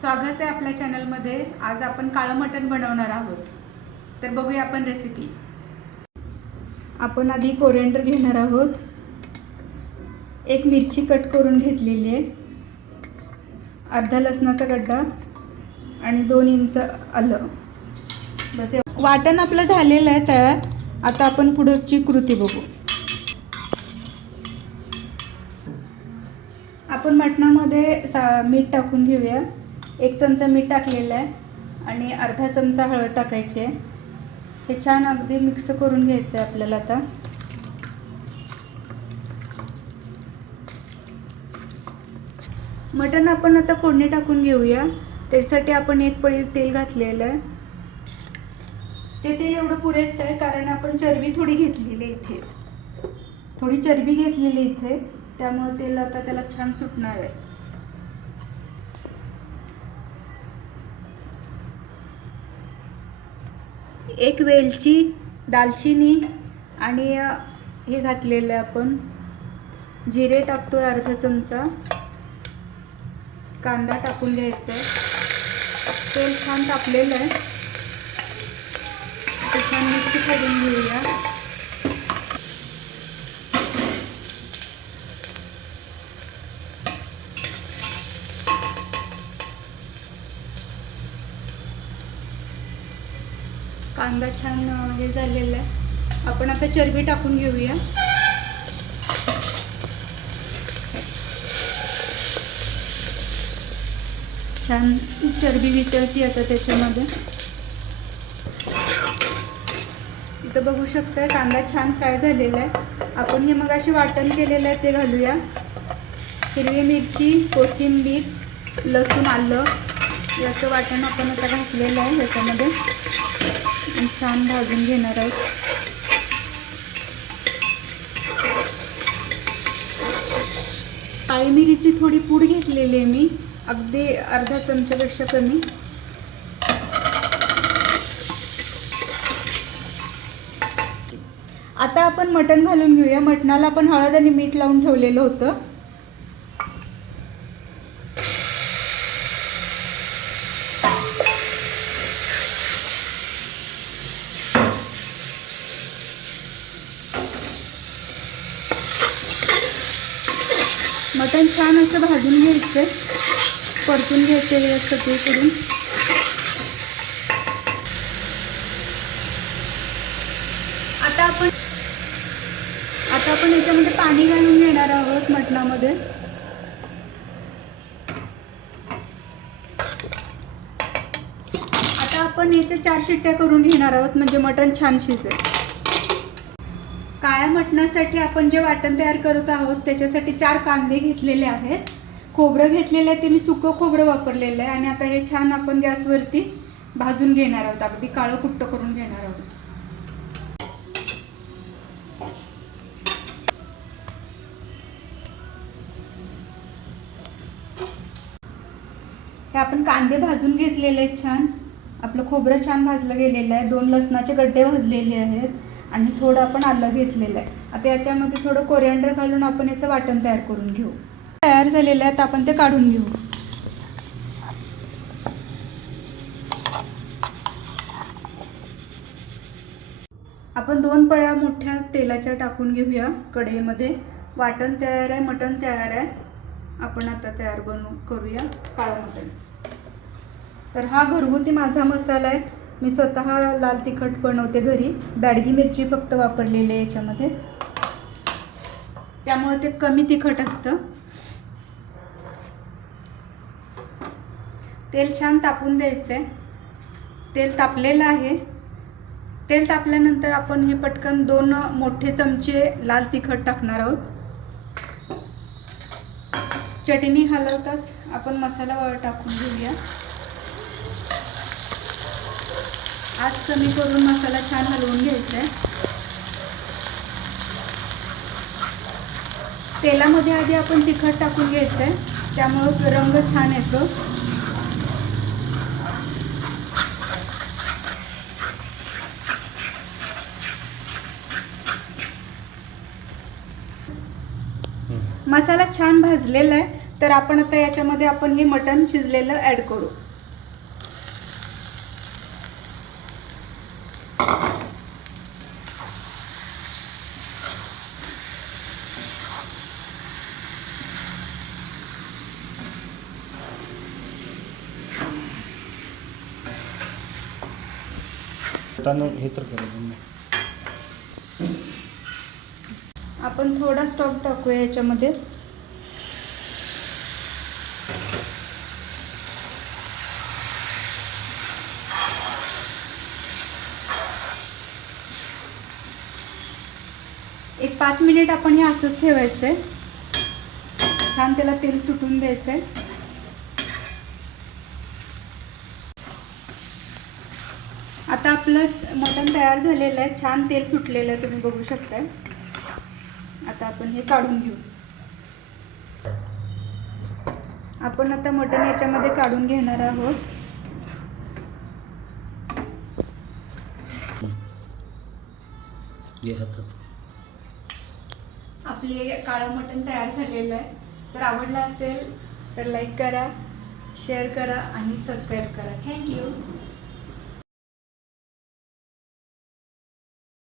स्वागत आहे आपल्या चॅनलमध्ये। आज आपण काळं मटण बनवणार आहोत, तर बघूया आपण रेसिपी। आपण आधी कोरिअँडर घेणार आहोत, एक मिरची कट करून घेतलेली आहे, अर्धा लसणाचा गड्डा आणि 2 इंच आलं। बस वाटण आपलं झालेलं आहे तयार। आता आपण पुढची कृती बघू। आपण मटणामध्ये मीठ टाकून घेऊया। 1 चमचा मीठ टाकलेलं आहे आणि अर्धा चमचा हळद टाकायची आहे। हे छान अगदी मिक्स करून घ्यायचं आहे आपल्याला। आता मटण आपण आता फोडणी टाकून घेऊया। त्यासाठी आपण 1 पळी तेल घातलेलं आहे। ते तेल एवढं पुरेसं आहे कारण आपण चरबी थोडी घेतलेली आहे इथे, थोडी चरबी घेतलेली इथे, त्यामुळे तेल आता त्याला छान सुटणार आहे। एक वेलची, दालचिनी आणि हे घातलेलं आहे आपण। जिरे टाकतोय अर्धा चमचा, कांदा टाकून घ्यायचा आहे। तेल छान तापलेलं आहे, ते छान मिक्स करून घेऊया। कांदा छान हे झालेला आहे। आपण आता चरबी टाकून घेऊया। छान चरबी वितळती आता त्याच्यामध्ये। इथं बघू शकताय कांदा छान फ्राय झालेला आहे। आपण हे मगाशी वाटण केलेलं आहे ते घालूया। हिरवी मिरची, कोथिंबीर, लसूण, आलं याचं वाटण आपण आता घातलेलं आहे याच्यामध्ये आणि छान भाजून घेणार आहोत। काळी मिरीची थोडी पूड घेतलेली आहे मी, अगदी अर्धा चमच्यापेक्षा कमी। आता आपण मटण घालून घेऊया। मटणाला आपण हळद आणि मीठ लावून ठेवलेलं होतं। मटण छान असं भाजून घ्यायचं, परतून घ्यायचं सगळीकडून। आता आपण याच्यामध्ये पाणी घालून घेणार आहोत मटणामध्ये। आता आपण याच्या 4 शिट्ट्या करून घेणार आहोत, म्हणजे मटण छान शिजेल। काळ्या मटणासाठी आपण जे वाटण तयार करत आहोत त्याच्यासाठी 4 कांदे घेतलेले आहेत, खोबरं घेतलेलं आहे, ते मी सुकं खोबरं वापरलेलं आहे। आणि आता हे छान आपण गॅसवरती भाजून घेणार आहोत, अगदी काळं कुट्ट करून घेणार आहोत। हे आपण कांदे भाजून घेतलेले आहेत छान, आपलं खोबरं छान भाजलं गेलेलं आहे, 2 लसणाचे गड्डे भाजलेले आहेत आणि थोडं आपण आलं घेतलेलं आहे। आता याच्यामध्ये थोडं कोरिअँडर घालून आपण याचं वाटण तयार करून घेऊ। तयार झालेलं आहे, तर आपण ते काढून घेऊ। आपण 2 पळ्या मोठ्या तेलाच्या टाकून घेऊया कढईमध्ये। वाटण तयार आहे, मटण तयार आहे। आपण आता तयार करूया काळं मटण। तर हा घरगुती माझा मसाला आहे, मी स्वतः लाल तिखट बनवते घरी। बॅडगी मिरची फक्त वापरलेली आहे याच्यामध्ये, त्यामुळे ते कमी तिखट असतं। तेल छान तापून द्यायचं आहे। तेल तापलेलं आहे। तेल तापल्यानंतर आपण हे पटकन 2 मोठे चमचे लाल तिखट टाकणार आहोत। चटणी हलवताच आपण मसाला टाकून घेऊया। आज कमी करून मसाला छान हलवून घ्यायचा आहे। तेलामध्ये आधी आपण तिखट टाकून घ्यायचं आहे, त्यामुळे रंग छान येतो। मसाला छान भाजलेला आहे, तर आपण आता याच्यामध्ये आपण हे मटण शिजलेलं ॲड करू. हे तर करू. आपण थोडा स्टॉक टाकूया याच्यामध्ये. एक 5 मिनिट आपण हे असंच ठेवायचं आहे. छान त्याला तेल सुटून द्यायचं आहे. आता आपलं मटण तयार झालेलं आहे. छान तेल सुटलेलं आहे, तुम्ही बघू शकताय. आता आपण हे काढून घेऊ. आपण आता मटण याच्यामध्ये काढून घेणार आहोत. आपले काळं मटण तयार झालेलं आहे. तर आवडलं असेल तर लाईक करा, शेअर करा आणि सबस्क्राईब करा. थँक्यू.